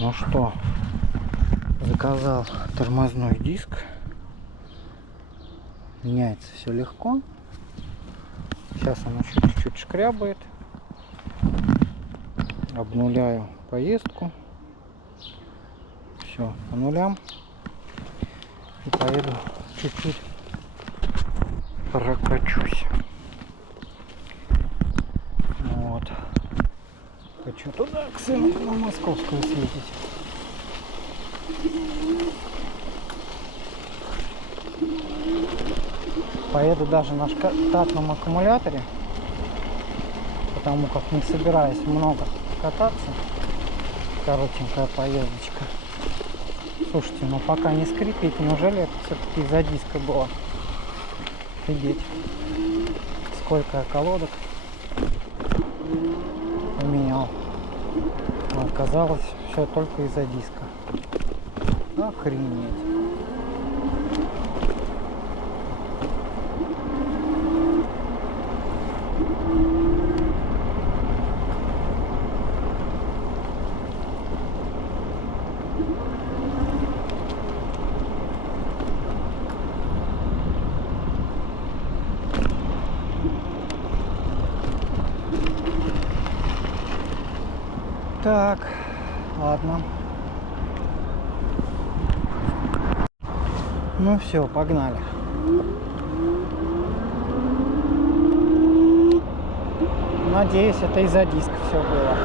Ну что, заказал тормозной диск. Меняется все легко. Сейчас оно чуть-чуть шкрябает. Обнуляю поездку. Все, по нулям. И поеду чуть-чуть прокачусь. Вот. Хочу туда, к сыну, на Московскую съездить. Поеду даже на штатном аккумуляторе, потому как не собираюсь много кататься. Коротенькая поездочка. Слушайте, ну пока не скрипит, неужели это все-таки из-за диска было? Офигеть. Сколько я колодок поменял. А оказалось, все только из-за диска. Охренеть. Так, ладно. Ну все, погнали. Надеюсь, это из-за диска все было.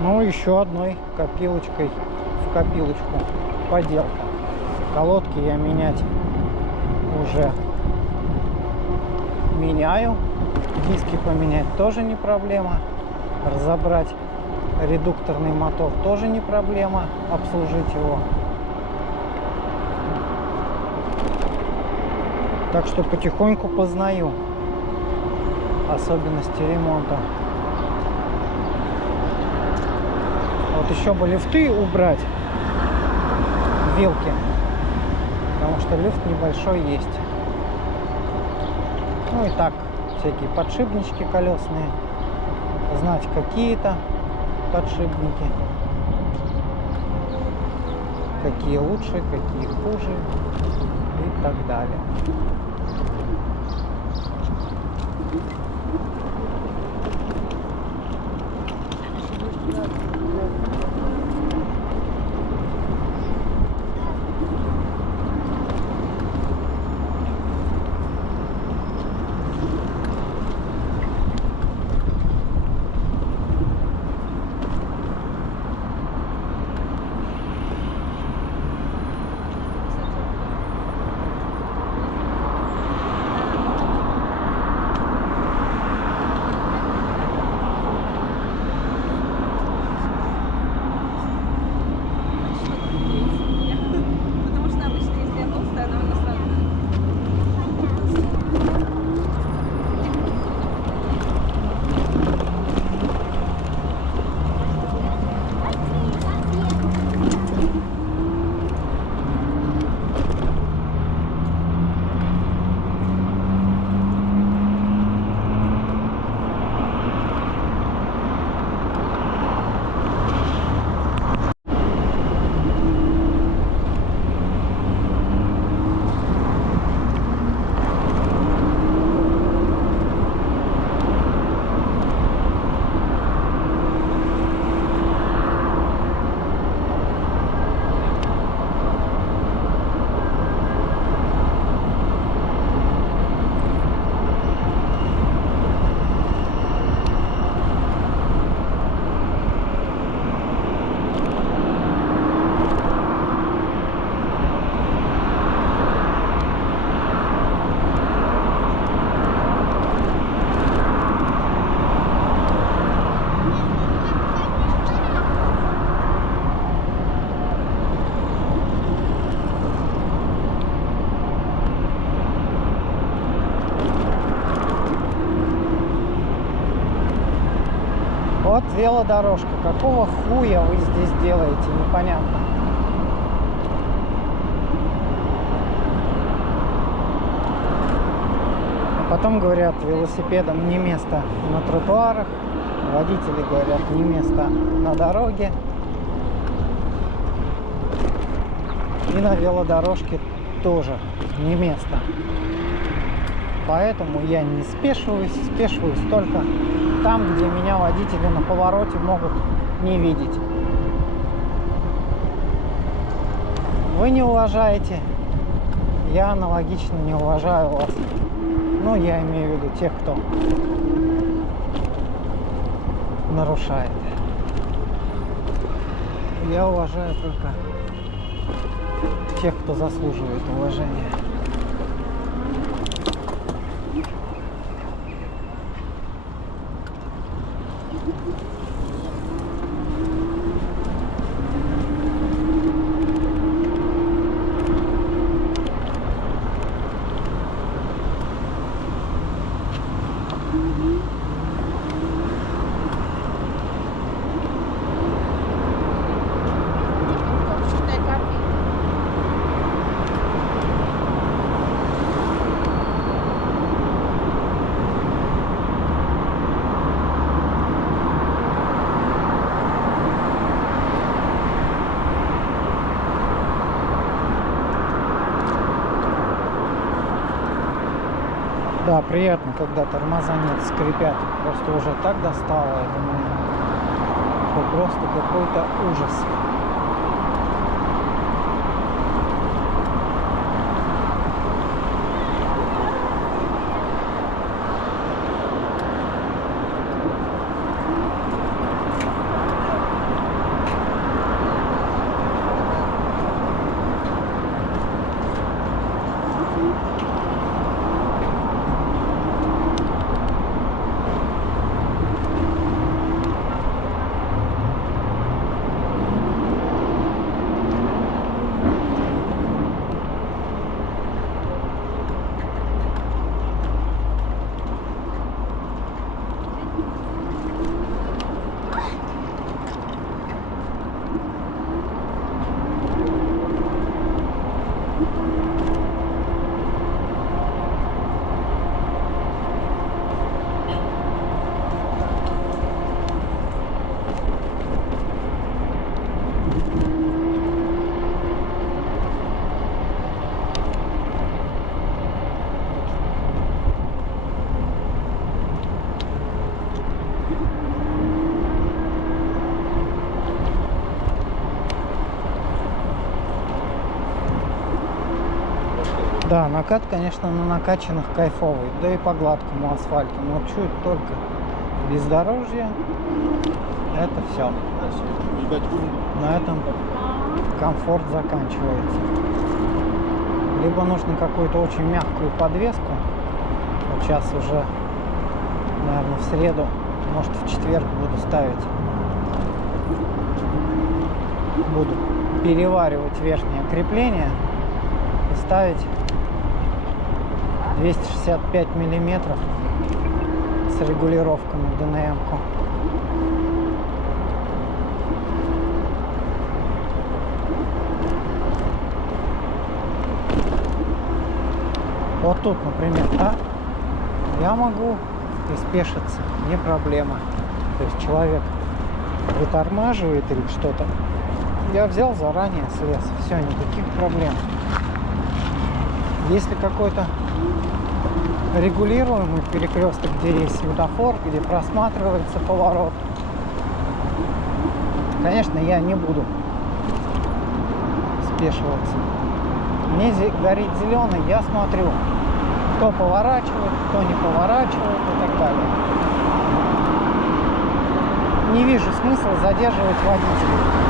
Ну, еще одной копилочкой в копилочку поделка. Колодки я менять уже меняю. Диски поменять тоже не проблема. Разобрать редукторный мотор тоже не проблема. Обслужить его. Так что потихоньку познаю особенности ремонта. Вот еще бы лифты убрать, вилки, потому что лифт небольшой есть. Ну и так, всякие подшипнички колесные, знать какие-то подшипники, какие лучше, какие хуже и так далее. Вот велодорожка. Какого хуя вы здесь делаете? Непонятно. Потом говорят, велосипедам не место на тротуарах. Водители говорят, не место на дороге. И на велодорожке тоже не место. Поэтому я не спешиваюсь, спешиваюсь только там, где меня водители на повороте могут не видеть. Вы не уважаете, я аналогично не уважаю вас. Ну, я имею в виду тех, кто нарушает. Я уважаю только тех, кто заслуживает уважения. Да, приятно, когда тормоза нет, скрипят. Просто уже так достало это меня. Это просто какой-то ужас. Да, накат, конечно, на накачанных кайфовый, да и по гладкому асфальту. Но чуть только бездорожье, это все. На этом комфорт заканчивается. Либо нужно какую-то очень мягкую подвеску. Вот сейчас уже, наверное, в среду, может, в четверг буду ставить. Буду переваривать верхнее крепление и ставить 265 миллиметров с регулировками ДНМ-ку. Вот тут, например, да, я могу и спешиться, не проблема. То есть человек вытормаживает или что-то, я взял заранее, слез, все, никаких проблем. Если какой-то регулируемый перекресток, где есть светофор, где просматривается поворот, конечно, я не буду спешиваться. Мне горит зеленый, я смотрю, кто поворачивает, кто не поворачивает и так далее. Не вижу смысла задерживать водителей.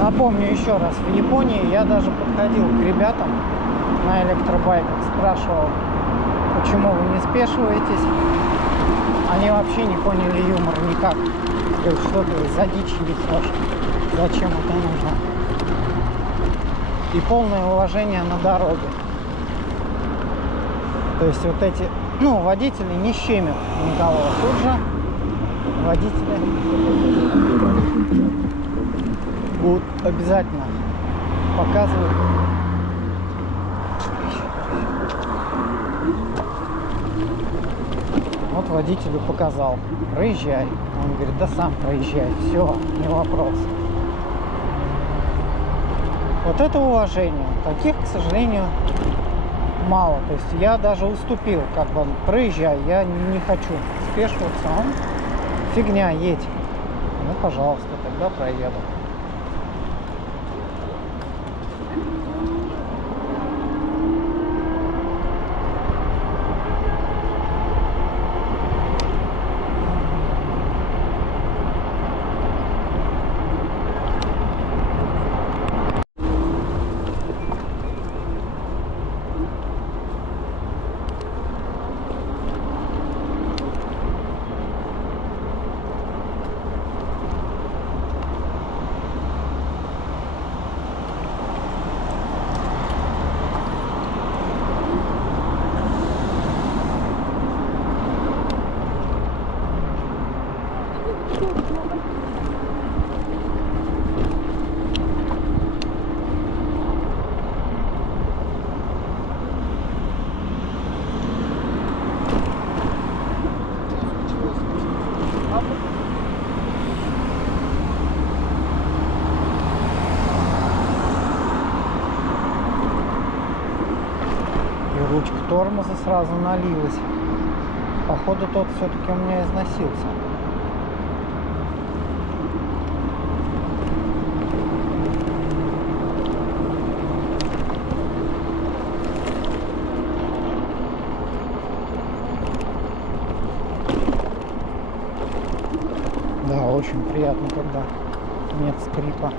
Напомню еще раз, в Японии я даже подходил к ребятам на электробайках, спрашивал, почему вы не спешиваетесь. Они вообще не поняли юмор никак. Говорят, что ты за дичь несешь, зачем это нужно. И полное уважение на дороге. То есть вот эти, водители не щемят никого. Тут же водители будут обязательно показывать. Вот водителю показал: проезжай. Он говорит: да сам проезжай, все, не вопрос. Вот это уважение. Таких, к сожалению, мало. То есть я даже уступил, как бы: проезжай, я не хочу спешиваться. Он: фигня, едь. Ну, пожалуйста, тогда проеду. Ручка тормоза сразу налилась. Походу тот все-таки у меня износился. Да, очень приятно, когда нет скрипа.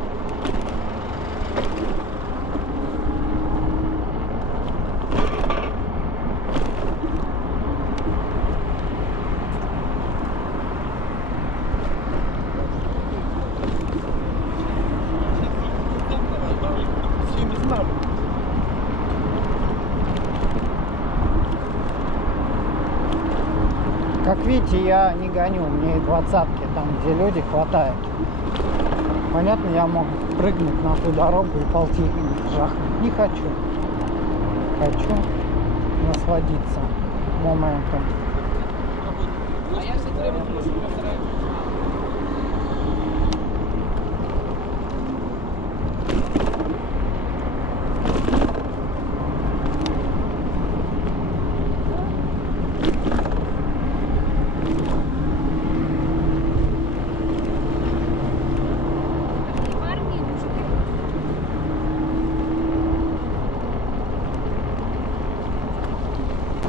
Как видите, я не гоню, мне и двадцатки, там где люди, хватает. Понятно, я мог прыгнуть на ту дорогу и полтинник жахнуть. Не хочу. Хочу насладиться моментом. А я все время постараюсь.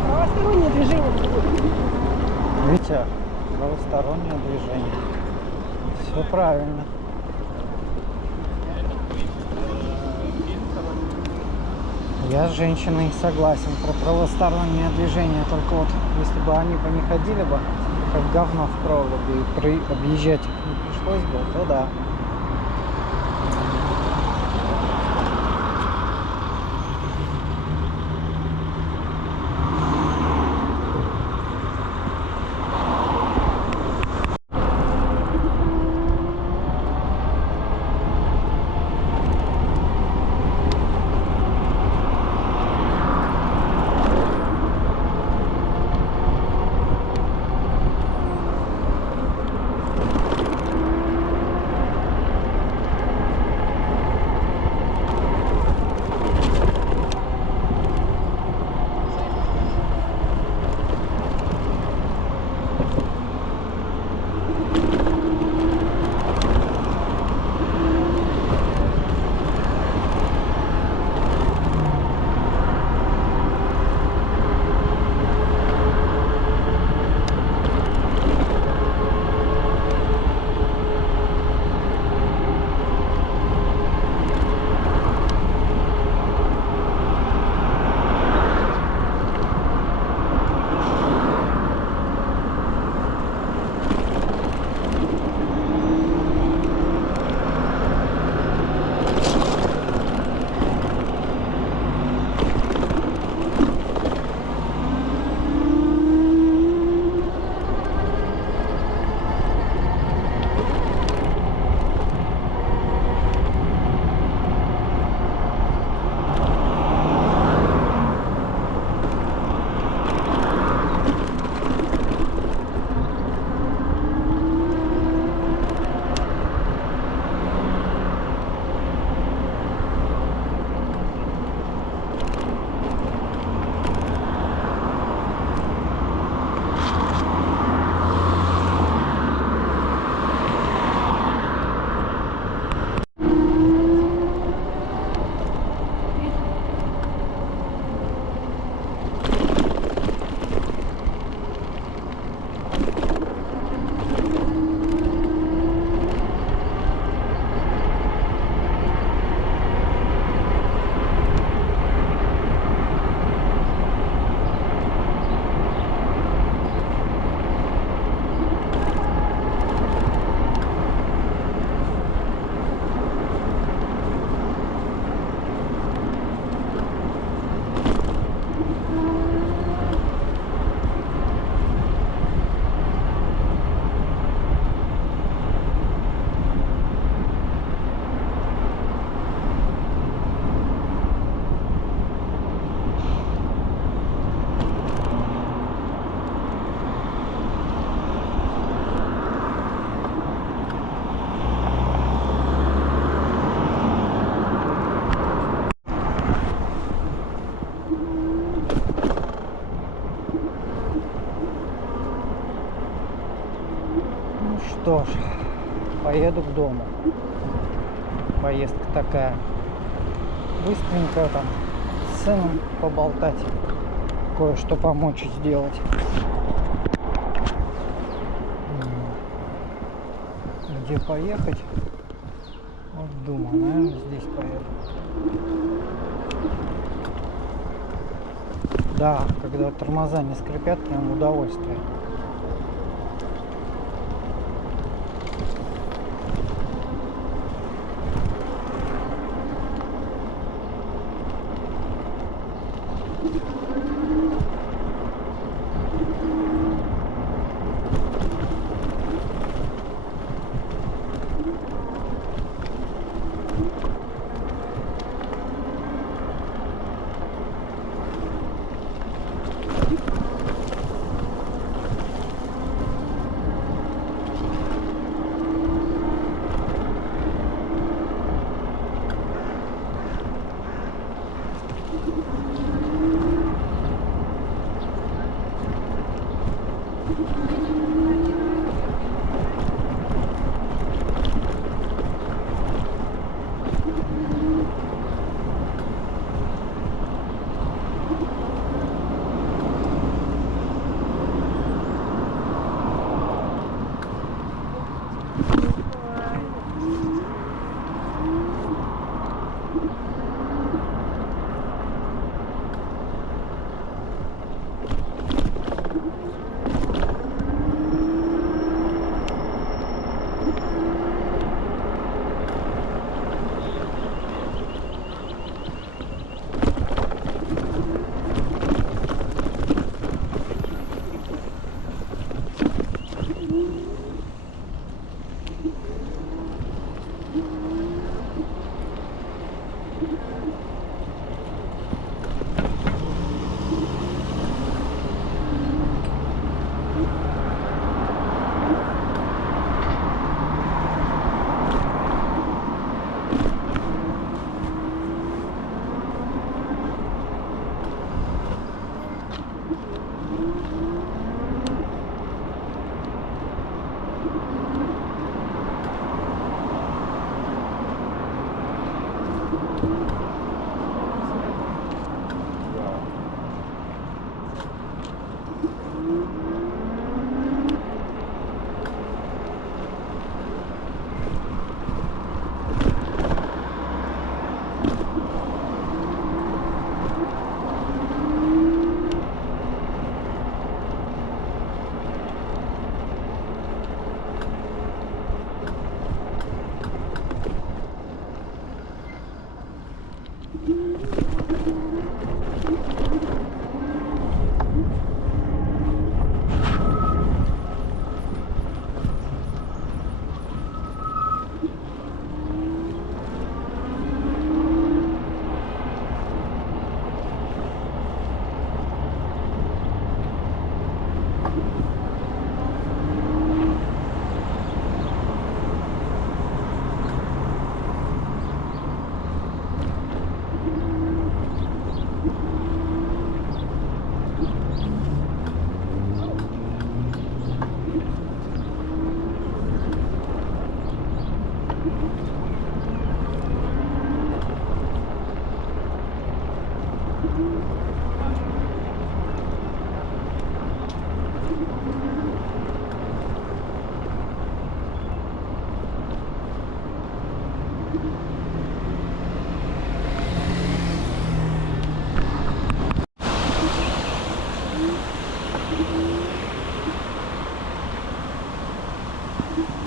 Правостороннее движение. Видите, правостороннее движение. Все правильно. Я с женщиной согласен про правостороннее движение. Только вот если бы они бы не ходили бы как говно в проводе и объезжать их не пришлось бы, то да. Ну что ж, поеду к дому. Поездка такая быстренькая, там с сыном поболтать, кое-что помочь сделать. Где поехать? Вот думаю, наверное, здесь поеду. Да, когда тормоза не скрипят, прям удовольствие.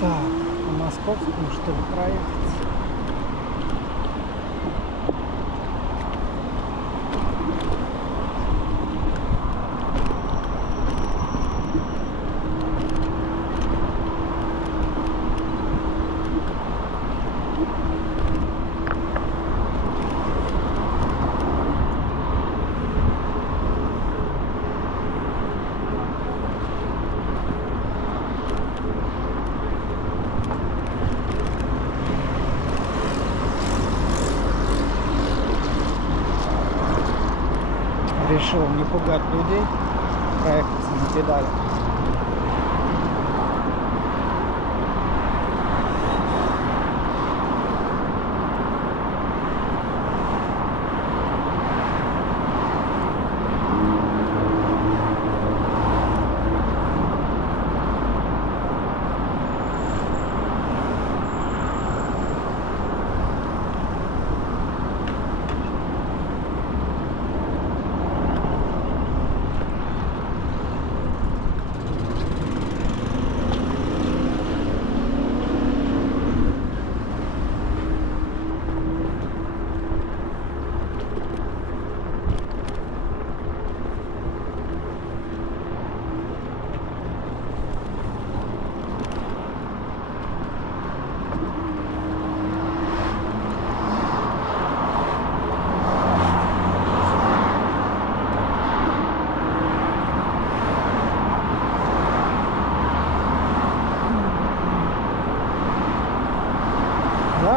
Так, по Московскому что ли проехать? Решил не пугать людей, проехаться на педалях.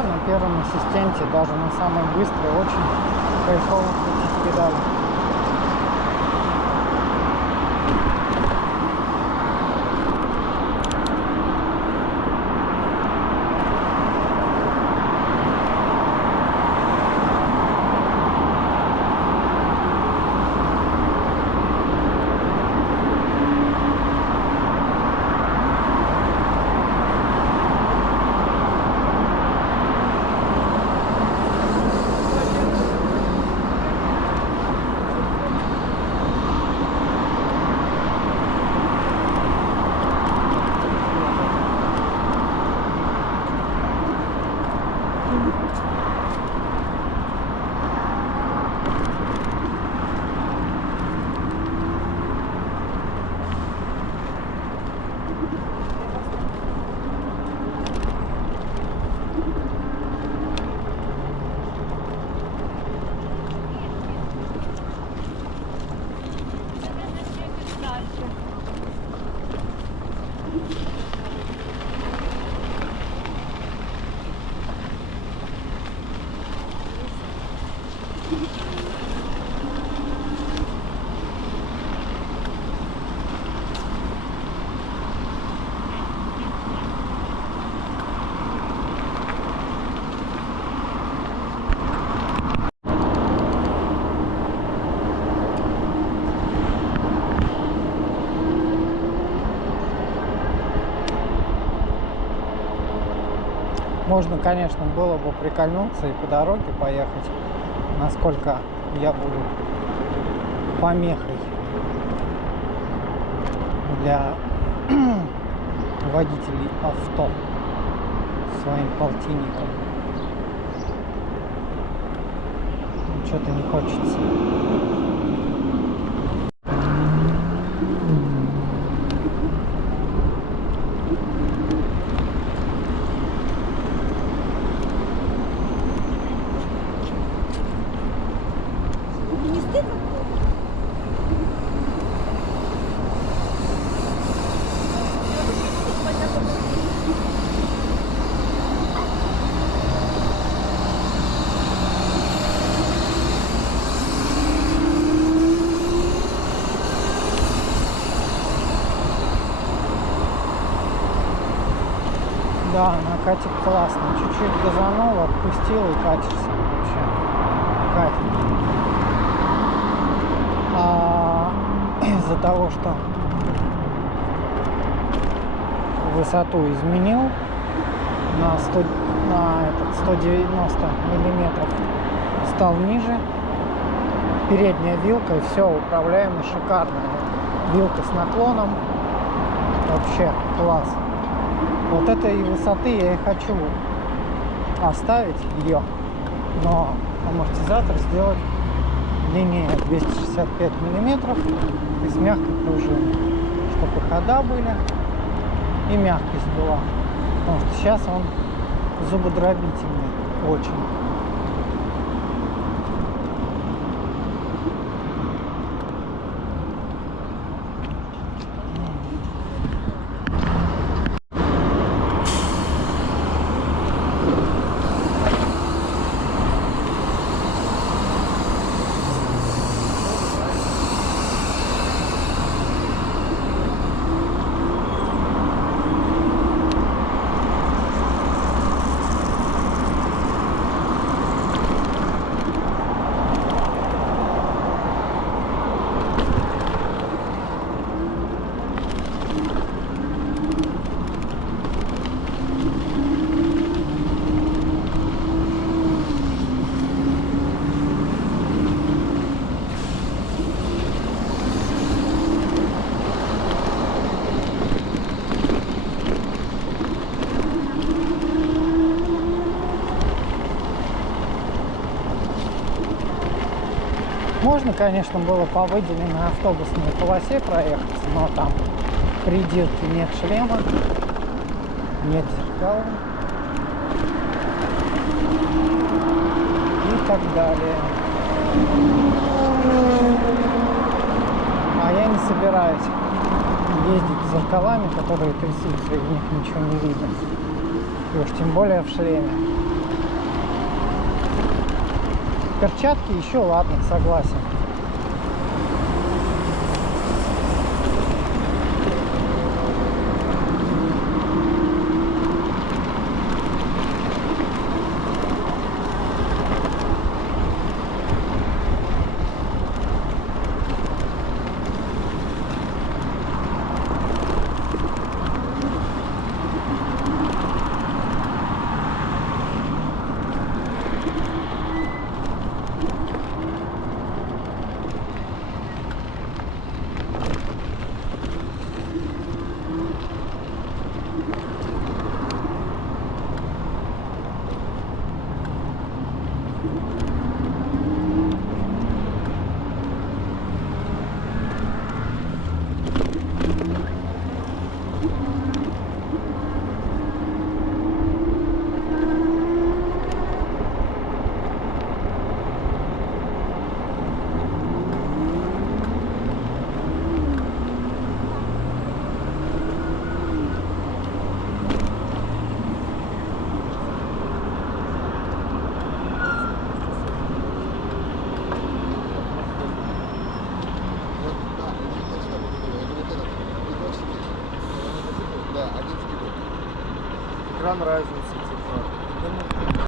Да, на первом ассистенте, даже на самой быстрой, очень кайфово крутить педали. Можно, конечно, было бы прикольнуться и по дороге поехать, насколько я буду помехой для водителей авто своим полтинником. Что-то не хочется. Да, она катит классно. Чуть-чуть газанул, отпустил и катишься. Вообще катит. А из-за того, что высоту изменил на 190 миллиметров, стал ниже. Передняя вилка, и все, управляемо шикарная. Вилка с наклоном. Вообще класс. Вот этой высоты я и хочу оставить ее, но амортизатор сделать длиннее 265 миллиметров и с мягкой пружиной, чтобы хода были и мягкость была, потому что сейчас он зубодробительный очень. Можно, конечно, было по выделенной автобусной полосе проехаться, но там придирки, нет шлема, нет зеркал и так далее. А я не собираюсь ездить с зеркалами, которые трясутся, и в них ничего не видно. И уж тем более в шлеме. Перчатки еще ладно, согласен. Экран разницы, типа.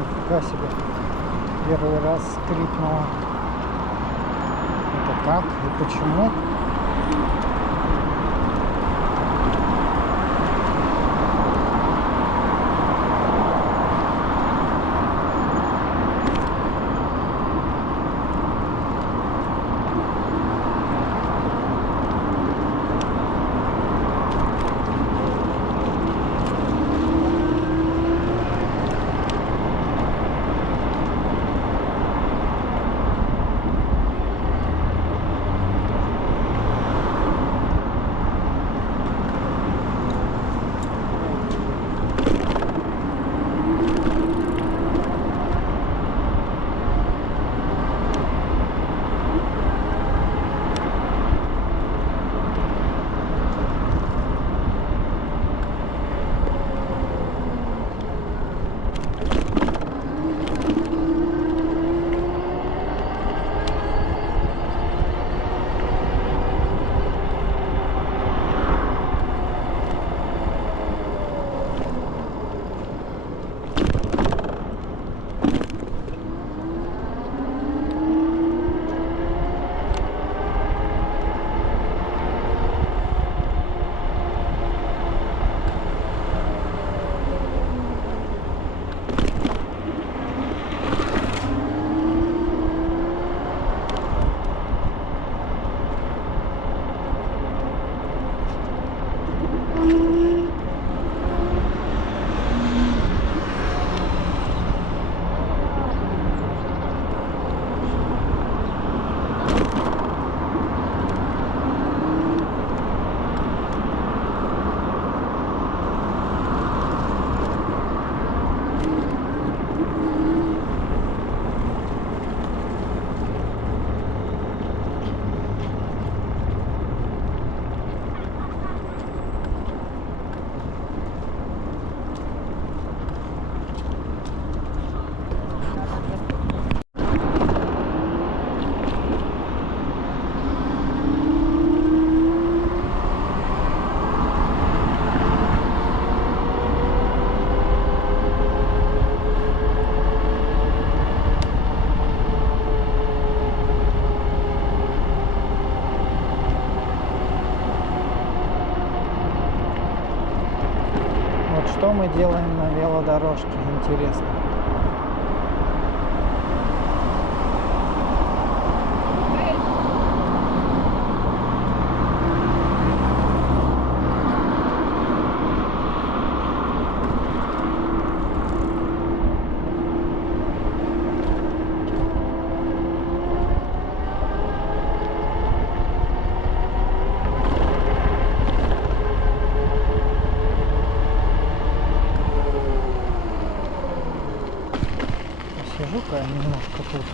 Нифига себе. Первый раз скрипнуло. Это как и почему? Что мы делаем на велодорожке, интересно. Сижу-ка я немножко тут.